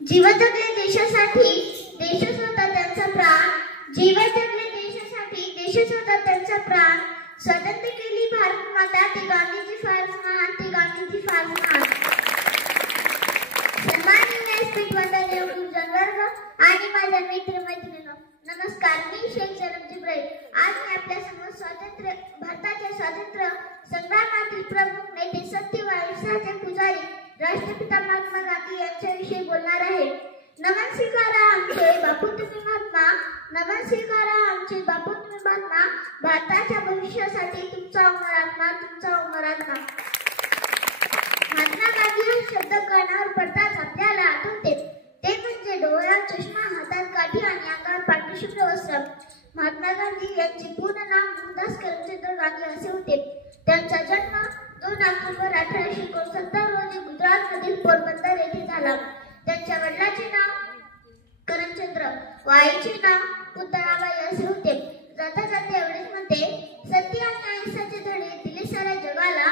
जीवन जगले देशासाठी, देशच होता त्यांचा प्राण. जीवन जगले देशासाठी, देशच होता त्यांचा प्राण. स्वातंत्र्य केली भारत माता, ती गांधीजी फार महान, ती गांधीजी फार महान. सन्माननीय व्यासपीठ, वंदनीय गुरुजनवर्ग आणि माझ्या मित्र मैत्रिणींनो, नमस्कार. मी शेख जरमजी ब्रे. आज मी आपल्या समोर भारताच्या स्वातंत्र्य संग्रामातील प्रमुख नेते, सत्य व अहिंसाचे पुजारी राष्ट्रपिता महात्मा गांधी यांच्याविषयी बोलणार आहे. नमन स्वीकारा आमचे बापू तुम्ही महात्मा, नमन स्वीकारा आमचे बापू तुम्ही महात्मा. भारताच्या भविष्यासाठी तुमचा अमर आत्मा, तुमचा अमर आत्मा. महात्मा गांधी हा शब्द कानावर पडताच आपल्याला आठवते ते म्हणजे डोळ्यात चष्मा, हातात काठी आणि अंगावर पांढरशुभ्र वस्त्र. महात्मा गांधी यांचे पूर्ण नाव मोहनदास करमचंद गांधी असे होते. त्यांचा जन्म 2 ऑक्टोबर 1869 रोजी गुजरातमधील पोरबंदर येथे झाला. त्यांच्या वडिलांचे नाव करमचंद्र व आईचे नाव पुतळाबाई असे होते. जाता जाता एवढेच म्हणते, सत्य आणि अहिंसाचे धडे दिले साऱ्या जगाला,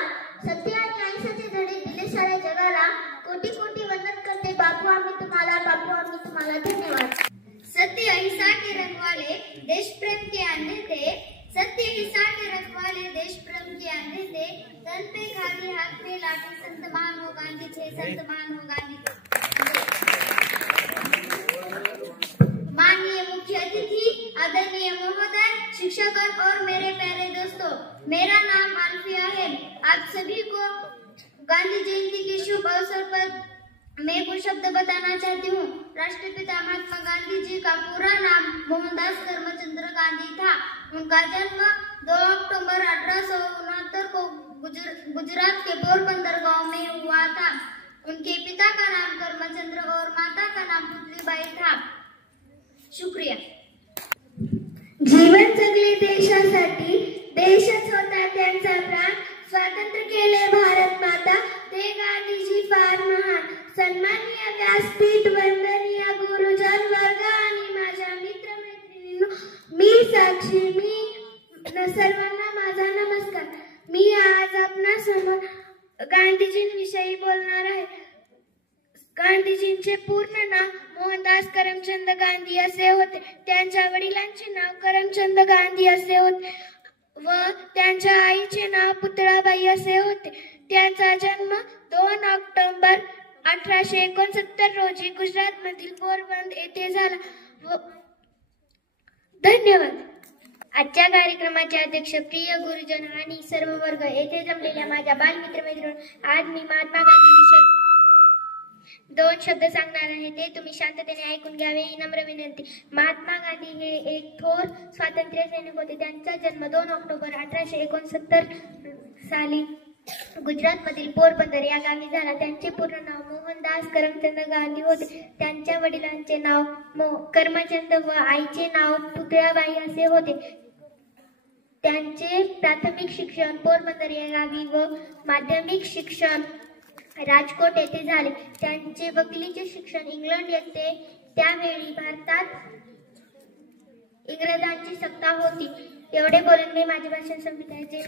सत्य आणि अहिंसाचे धडे दिले साऱ्या जगाला. कोटी कोटी वंदन करते बापू आम्ही तुम्हाला, बापू आम्ही तुम्हाला. धन्यवाद. सत्य अहिंसा के रखवाले, देश प्रेम के अंधे थे. सत्य अहिंसा के रखवाले, देश प्रेम के अंधे थे. तन पे खादी, हाथ पे लाठी, संत महात्मा गांधी थे, संत महात्मा गांधी थे. माननीय मुख्य अतिथि, आदरणीय महोदय, शिक्षकगण और मेरे प्यारे दोस्तों, मेरा नाम आल्फिया है. आप सभी को गांधी जयंती के शुभ अवसर पर मैं कुछ शब्द बताना चाहती हूँ. राष्ट्रपिता महात्मा गांधी जी का पूरा नाम मोहनदास करमचंद गांधी था. उनका जन्म 2 अक्टूबर 1869 को गुजरात के पोरबंदर गांव में हुआ था. उनके पिता का नाम करमचंद्र और माता का नाम पुतलीबाई था. शुक्रिया. जीवन जगले देशासाठी, देशच होता त्यांचा प्राण. स्वातंत्र्य केले भारत माता, ते गांधीजी फार महान. सन्माननीय व्यासपीठ, वंदनीय गुरुजन वर्ग आणि माझ्या मित्र मैत्रिणींनो, मी साक्षी, सर्वांना माझा नमस्कार. मी आज आपणासमोर गांधीजींविषयी बोलणार आहे. गांधीजींचे पूर्ण नाव मोहनदास करमचंद गांधी असे होते. त्यांच्या वडिलांचे नाव करमचंद गांधी असे होते व त्यांच्या आईचे नाव पुतळाबाई असे होते. त्यांचा जन्म 2 ऑक्टोबर 1869 रोजी गुजरातमधील पोरबंदर येथे झाला. धन्यवाद. आजच्या कार्यक्रमाचे अध्यक्ष, प्रिय गुरुजन आणि सर्व वर्ग, येथे जमलेल्या माझ्या बालमित्र मैत्रिणी, आज मी महात्मा गांधींविषयी 2 शब्द सांगणार आहे. ते तुम्ही शांततेने ऐकून घ्यावे ही नम्र विनंती. महात्मा गांधी हे एक थोर स्वातंत्र्य सैनिक होते. त्यांचा जन्म 2 ऑक्टोबर 1869 साली गुजरातमधील पोरबंदर या गावी झाला. त्यांचे पूर्ण नाव मोहनदास करमचंद गांधी होते. त्यांच्या वडिलांचे नाव करमचंद व आईचे नाव पुतळाबाई असे होते. त्यांचे प्राथमिक शिक्षण पोरबंदर या गावी व माध्यमिक शिक्षण राजकोट येथे झाले. त्यांचे वकिलीचे शिक्षण इंग्लंड येथे, त्यावेळी भारतात इंग्रजांची सत्ता होती. एवढे बोलून मी माझे भाषण संपवित आहे.